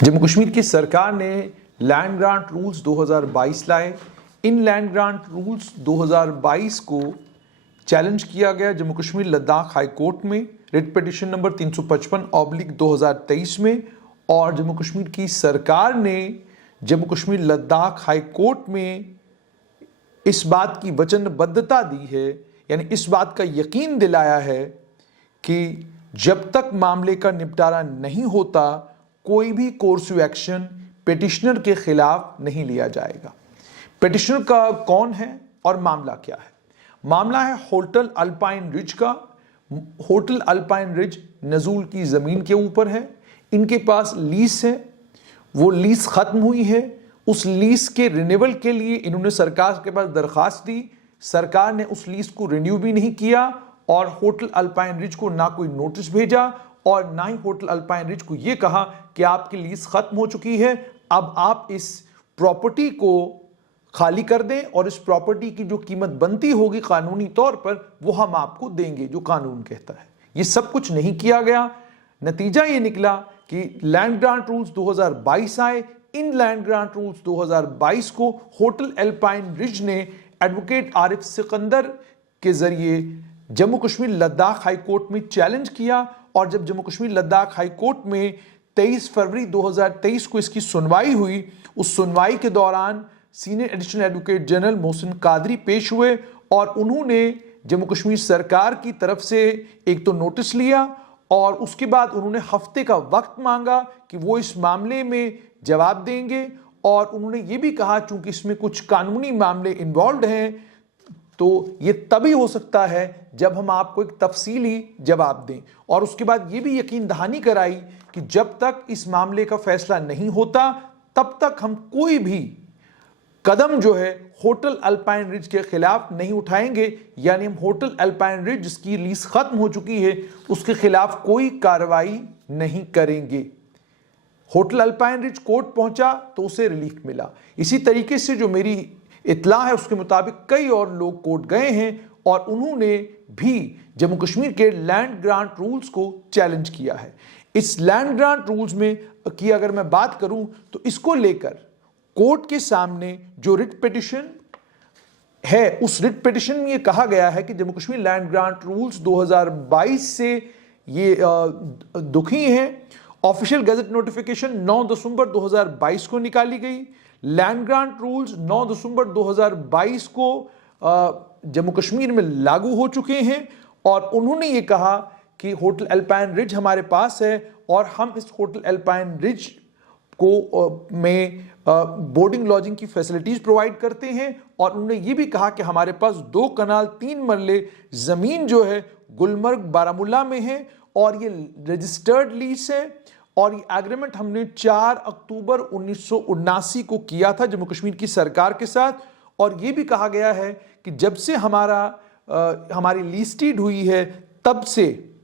जम्मू कश्मीर की सरकार ने लैंड ग्रांट रूल्स 2022 लाए। इन लैंड ग्रांट रूल्स 2022 को चैलेंज किया गया जम्मू कश्मीर लद्दाख हाई कोर्ट में रिट पिटिशन नंबर 355/2023 में, और जम्मू कश्मीर की सरकार ने जम्मू कश्मीर लद्दाख हाई कोर्ट में इस बात की वचनबद्धता दी है, यानी इस बात का यकीन दिलाया है कि जब तक मामले का निपटारा नहीं होता कोई भी कोर्सिव एक्शन पिटिशनर के खिलाफ नहीं लिया जाएगा। पिटिशनर का कौन है और मामला क्या है? मामला है होटल अल्पाइन रिज का। होटल अल्पाइन रिज नजूल की जमीन के ऊपर है। इनके पास लीज है, वो लीज खत्म हुई है। उस लीज के रिन्यूअल के लिए इन्होंने सरकार के पास दरखास्त दी। सरकार ने उस लीज को रिन्यू भी नहीं किया और होटल अल्पाइन रिज को ना कोई नोटिस भेजा और ना ही होटल अल्पाइन रिज को यह कहा कि आपकी लीज खत्म हो चुकी है, अब आप इस प्रॉपर्टी को खाली कर दें और इस प्रॉपर्टी की जो कीमत बनती होगी कानूनी तौर पर वो हम आपको देंगे, जो कानून कहता है। ये सब कुछ नहीं किया गया। नतीजा ये निकला कि लैंड ग्रांट रूल्स 2022 आए। इन लैंड ग्रांट रूल्स 2022 को होटल अल्पाइन रिज ने एडवोकेट आरिफ सिकंदर के जरिए जम्मू कश्मीर लद्दाख हाई कोर्ट में चैलेंज किया, और जब जम्मू कश्मीर लद्दाख हाई कोर्ट में 23 फरवरी 2023 को इसकी सुनवाई हुई, उस सुनवाई के दौरान senior additional advocate general Mohsin Qadri पेश हुए और उन्होंने जम्मू कश्मीर सरकार की तरफ से एक तो नोटिस लिया और उसके बाद उन्होंने हफ्ते का वक्त मांगा कि वो इस मामले में जवाब देंगे, और उन्होंने ये भी कहा चूंकि इसमें कुछ कानूनी मामले इन्वॉल्व हैं तो ये तभी हो सकता है जब हम आपको एक तफसीली जवाब दें। और उसके बाद ये भी यकीन दहानी कराई कि जब तक इस मामले का फैसला नहीं होता तब तक हम कोई भी कदम जो है होटल अल्पाइन रिज के खिलाफ नहीं उठाएंगे, यानी हम होटल अल्पाइन रिज जिसकी लीज खत्म हो चुकी है उसके खिलाफ कोई कार्रवाई नहीं करेंगे। होटल अल्पाइन रिज कोर्ट पहुंचा तो उसे रिलीफ मिला। इसी तरीके से जो मेरी इत्ला है उसके मुताबिक कई और लोग कोर्ट गए हैं और उन्होंने भी जम्मू कश्मीर के लैंड ग्रांट रूल्स को चैलेंज किया है। इस लैंड ग्रांट रूल्स में की अगर मैं बात करूं तो इसको लेकर कोर्ट के सामने जो रिट पिटिशन है, उस रिट पिटिशन में यह कहा गया है कि Jammu Kashmir land grant rules 2022 से ये दुखी हैं। ऑफिशियल गजट नोटिफिकेशन 9 दिसंबर 2022 को निकाली गई। लैंड ग्रांट रूल्स 9 दिसंबर 2022 को जम्मू कश्मीर में लागू हो चुके हैं और उन्होंने ये कहा कि होटल अल्पाइन रिज हमारे पास है और हम इस होटल अल्पाइन रिज को में बोर्डिंग लॉजिंग की फैसिलिटीज प्रोवाइड करते हैं, और उन्होंने ये भी कहा कि हमारे पास 2 कनाल 3 मरले जमीन जो है गुलमर्ग बारामुल्ला में है और ये रजिस्टर्ड लीज है, और ये एग्रीमेंट हमने 4 अक्टूबर 1979 को किया था जम्मू कश्मीर की सरकार के साथ। और ये भी कहा गया है कि जब से हमारी लीज डीड हुई है तब से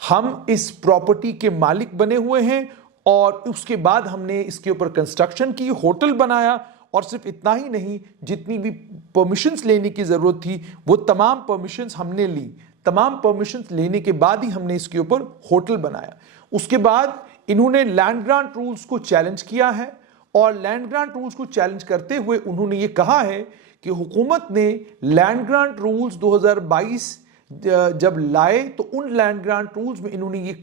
हम इस प्रॉपर्टी के मालिक बने हुए हैं, और उसके बाद हमने इसके ऊपर कंस्ट्रक्शन की, होटल बनाया, और सिर्फ इतना ही नहीं, जितनी भी परमिशंस लेने की जरूरत थी वो तमाम परमिशंस हमने ली। तमाम परमिशंस लेने के बाद ही हमने इसके ऊपर होटल बनाया। उसके बाद इन्होंने लैंड ग्रांट रूल्स को चैलेंज किया है, और लैंड ग्रांट रूल्स को चैलेंज करते हुए उन्होंने ये कहा है कि हुकूमत ने लैंड ग्रांट रूल्स 2022 जब लाए तो उन लैंड ग्रांट रूल्स में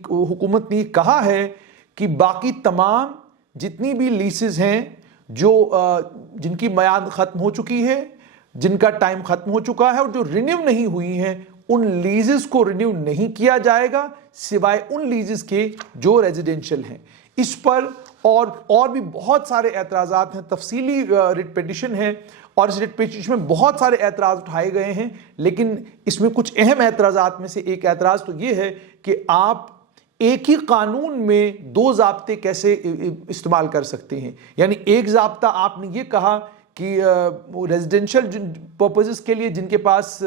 हुकूमत ने ये कहा है कि बाकी तमाम जितनी भी लीसेस हैं जो जिनकी मियाद खत्म हो चुकी है, जिनका टाइम खत्म हो चुका है और जो रिन्यू नहीं हुई हैं, उन लीजेस को रिन्यू नहीं किया जाएगा सिवाय उन लीजेस के जो रेजिडेंशियल हैं। इस पर और भी बहुत सारे एतराज़ात हैं। तफसीली रिट पिटिशन है और इस रिट पिटिशन में बहुत सारे एतराज़ उठाए गए हैं, लेकिन इसमें कुछ अहम एतराज़ात में से एक एतराज़ तो ये है कि आप एक ही कानून में 2 ज़ाब्ते कैसे इस्तेमाल कर सकते हैं। यानी एक ज़ाब्ता आपने ये कहा कि रेजिडेंशियल पर्पसेस के लिए जिनके पास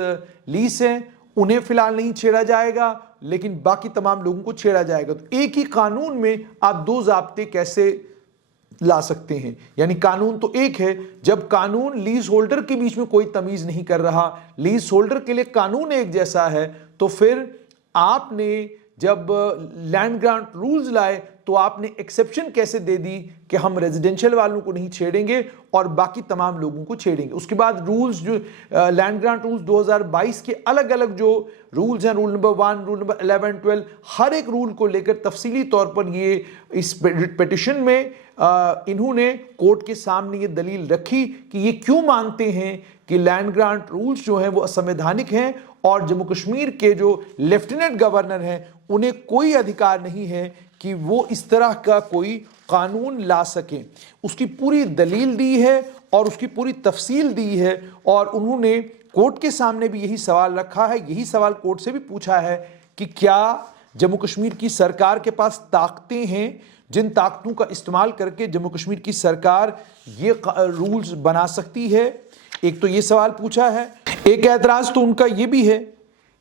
लीज है उन्हें फिलहाल नहीं छेड़ा जाएगा, लेकिन बाकी तमाम लोगों को छेड़ा जाएगा। तो एक ही कानून में आप 2 ज़ाब्ते कैसे ला सकते हैं? यानी कानून तो एक है, जब कानून लीज होल्डर के बीच में कोई तमीज नहीं कर रहा, लीज होल्डर के लिए कानून एक जैसा है, तो फिर आपने जब लैंड ग्रांट रूल्स लाए तो आपने एक्सेप्शन कैसे दे दी कि हम रेजिडेंशियल वालों को नहीं छेड़ेंगे और बाकी तमाम लोगों को छेड़ेंगे। उसके बाद रूल्स जो लैंड ग्रांट रूल्स 2022 के अलग अलग जो रूल्स हैं, रूल नंबर 1, रूल नंबर 11, 12, हर एक रूल को लेकर तफसीली तौर पर ये इस पिटिशन में इन्होंने कोर्ट के सामने ये दलील रखी कि ये क्यों मानते हैं कि लैंड ग्रांट रूल्स जो हैं वो असंवैधानिक हैं और जम्मू कश्मीर के जो लेफ्टिनेंट गवर्नर हैं उन्हें कोई अधिकार नहीं है कि वो इस तरह का कोई कानून ला सकें। उसकी पूरी दलील दी है और उसकी पूरी तफसील दी है और उन्होंने कोर्ट के सामने भी यही सवाल रखा है, यही सवाल कोर्ट से भी पूछा है कि क्या जम्मू कश्मीर की सरकार के पास ताकतें हैं जिन ताकतों का इस्तेमाल करके जम्मू कश्मीर की सरकार ये रूल्स बना सकती है। एक तो ये सवाल पूछा है। एक एतराज तो उनका ये भी है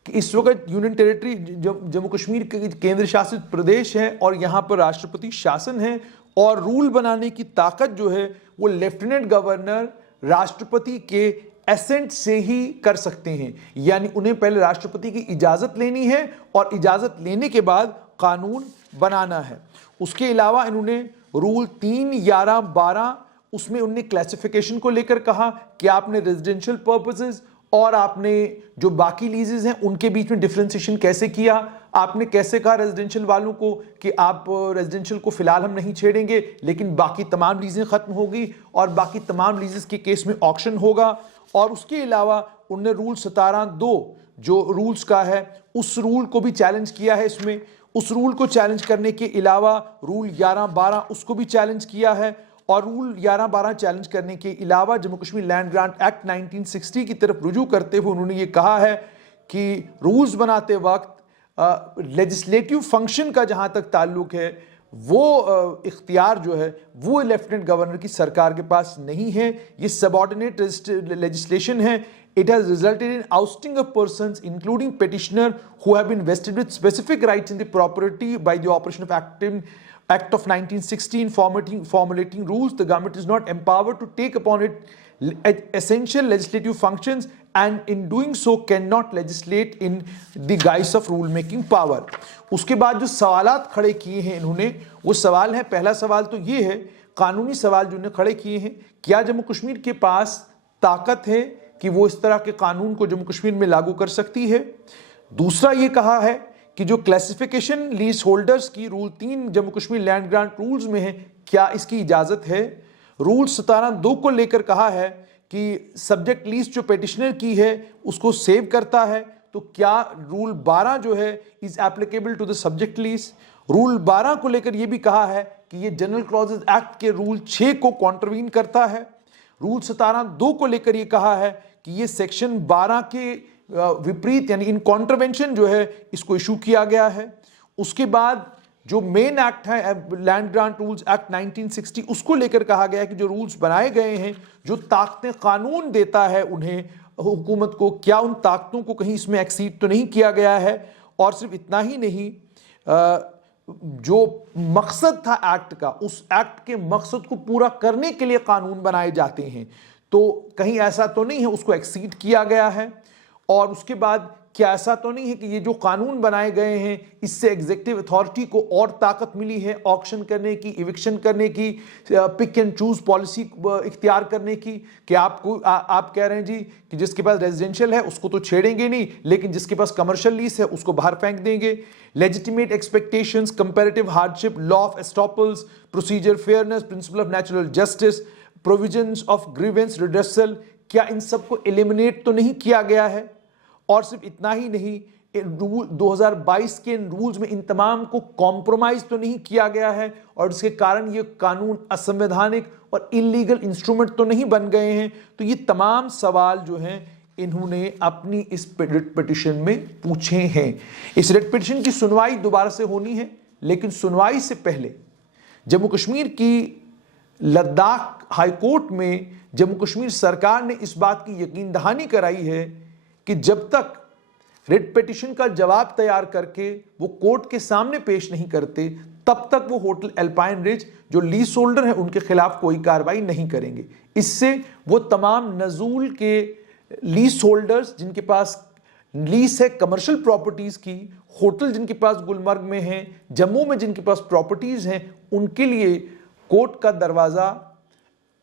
कि इस वक्त यूनियन टेरिटरी जम्मू कश्मीर के केंद्र शासित प्रदेश है और यहाँ पर राष्ट्रपति शासन है और रूल बनाने की ताकत जो है वो लेफ्टिनेंट गवर्नर राष्ट्रपति के एसेंट से ही कर सकते हैं, यानी उन्हें पहले राष्ट्रपति की इजाजत लेनी है और इजाजत लेने के बाद कानून बनाना है। उसके अलावा इन्होंने रूल 3, 11, 12 उसमें उन्होंने क्लासिफिकेशन को लेकर कहा कि आपने रेजिडेंशियल पर्पसेस और आपने जो बाकी लीजेस हैं उनके बीच में डिफरेंशिएशन कैसे किया। आपने कैसे कहा रेजिडेंशियल वालों को कि आप रेजिडेंशियल को फिलहाल हम नहीं छेड़ेंगे लेकिन बाकी तमाम लीजें खत्म होगी और बाकी तमाम लीजेस के केस में ऑक्शन होगा। और उसके अलावा उन्होंने रूल 17(2) जो रूल्स का है उस रूल को भी चैलेंज किया है। इसमें उस रूल को चैलेंज करने के अलावा रूल 11, 12 उसको भी चैलेंज किया है और रूल 11, 12 चैलेंज करने के अलावा Jammu Kashmir land grant act 1960 की तरफ रुजू करते हुए उन्होंने ये कहा है कि रूल्स बनाते वक्त लेजिस्लेटिव फंक्शन का जहां तक ताल्लुक है वो इख्तियार जो है वो लेफ्टिनेंट गवर्नर की सरकार के पास नहीं है, ये सबऑर्डिनेट लेजिस्लेशन है। It has resulted in ousting of persons, including petitioner, who have been vested with specific rights in the property by the operation of Act of 1916, formulating rules. The government is not empowered to take upon it essential legislative functions, and in doing so cannot legislate in the guise of rule making power. उसके बाद जो सवालात खड़े किए हैं इन्होंने, वो सवाल है, पहला सवाल तो ये है, कानूनी सवाल जो इन्होंने खड़े किए हैं, क्या जम्मू कश्मीर के पास ताकत है कि वो इस तरह के कानून को जम्मू कश्मीर में लागू कर सकती है। दूसरा ये कहा है कि जो क्लासिफिकेशन लीज होल्डर्स की rule 3 Jammu Kashmir land grant rules में है, क्या इसकी इजाजत है। रूल 17(2) को लेकर कहा है कि सब्जेक्ट लीज जो पेटिशनर की है उसको सेव करता है, तो क्या रूल 12 जो है is applicable to the subject lease. Rule 12 को लेकर यह भी कहा है कि ये जनरल क्लॉजेज एक्ट के रूल 6 को कॉन्ट्रवीन करता है। रूल 17(2) को लेकर यह कहा है कि ये सेक्शन 12 के विपरीत यानी इन कॉन्ट्रवेंशन जो है इसको इशू किया गया है। उसके बाद जो मेन एक्ट है लैंड ग्रांट रूल्स एक्ट 1960 उसको लेकर कहा गया है कि जो रूल्स बनाए गए हैं, जो ताकतें कानून देता है उन्हें हुकूमत को, क्या उन ताकतों को कहीं इसमें एक्सीड तो नहीं किया गया है। और सिर्फ इतना ही नहीं, जो मकसद था एक्ट का, उस एक्ट के मकसद को पूरा करने के लिए कानून बनाए जाते हैं, तो कहीं ऐसा तो नहीं है उसको एक्सीड किया गया है। और उसके बाद क्या ऐसा तो नहीं है कि ये जो कानून बनाए गए हैं इससे एग्जीक्यूटिव अथॉरिटी को और ताकत मिली है ऑक्शन करने की, इविक्शन करने की, पिक एंड चूज पॉलिसी इख्तियार करने की, कि आप कह रहे हैं जी कि जिसके पास रेजिडेंशियल है उसको तो छेड़ेंगे नहीं, लेकिन जिसके पास कमर्शियल लीज है उसको बाहर फेंक देंगे। Legitimate expectations, comparative hardship, law of estoppels, procedure fairness, principle of natural justice, provisions of grievance redressal, क्या इन सबको एलिमिनेट तो नहीं किया गया है। और सिर्फ इतना ही नहीं, रूल 2022 के इन रूल्स में इन तमाम को कॉम्प्रोमाइज तो नहीं किया गया है और इसके कारण ये कानून असंवैधानिक और इलीगल इंस्ट्रूमेंट तो नहीं बन गए हैं। तो ये तमाम सवाल जो हैं इन्होंने अपनी इस रिट पिटिशन में पूछे हैं। इस रिट पिटिशन की सुनवाई दोबारा से होनी है, लेकिन सुनवाई से पहले जम्मू कश्मीर की लद्दाख हाईकोर्ट में जम्मू कश्मीर सरकार ने इस बात की यकीन दहानी कराई है कि जब तक रिट पिटिशन का जवाब तैयार करके वो कोर्ट के सामने पेश नहीं करते, तब तक वो होटल एल्पाइन रिज जो लीज होल्डर हैं उनके खिलाफ कोई कार्रवाई नहीं करेंगे। इससे वो तमाम नजूल के लीज होल्डर्स जिनके पास लीज है कमर्शियल प्रॉपर्टीज की, होटल जिनके पास गुलमर्ग में हैं, जम्मू में जिनके पास प्रॉपर्टीज हैं, उनके लिए कोर्ट का दरवाजा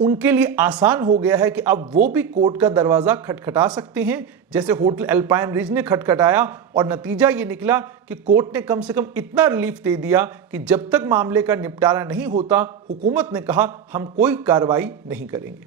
उनके लिए आसान हो गया है कि अब वो भी कोर्ट का दरवाजा खटखटा सकते हैं, जैसे होटल अल्पाइन रिज ने खटखटाया और नतीजा ये निकला कि कोर्ट ने कम से कम इतना रिलीफ दे दिया कि जब तक मामले का निपटारा नहीं होता, हुकूमत ने कहा हम कोई कार्रवाई नहीं करेंगे।